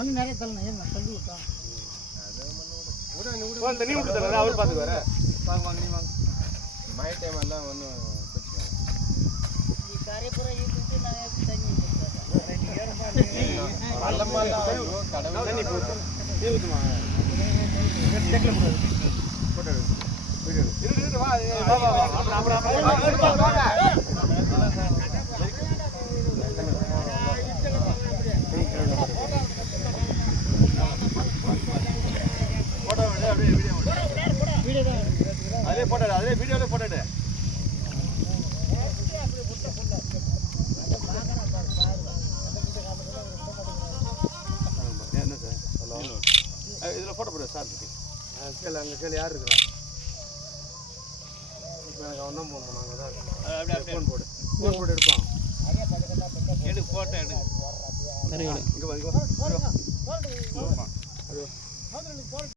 மண் நிறைய தள்ளணும் ஏன் தள்ளி அந்த நீ விட்டு தரல அவர் பார்த்துக்குவாரு வாங்க வாங்க நீ வாங்க. மழை டைம் எல்லாம் ஒன்றும் பிரச்சனை தண்ணி போட்டு. போட்டோ எடு, அப்படியே வீடியோ எடு. வீடியோ. அதே போட்டோ எடு, அதே வீடியோல போட்டோ எடு. என்ன சார் ஹலோ இதில் போட்டோ போடு சார் கேளு அங்கே கேளு யார் இருக்கிறா இப்போ எனக்கு அவன் தான் போகணும் நாங்கள் தான் ஃபோன் போடு ஃபோன் போட்டு எடுப்பான் எடு போட்டோ எடு வா இங்கே ಅದು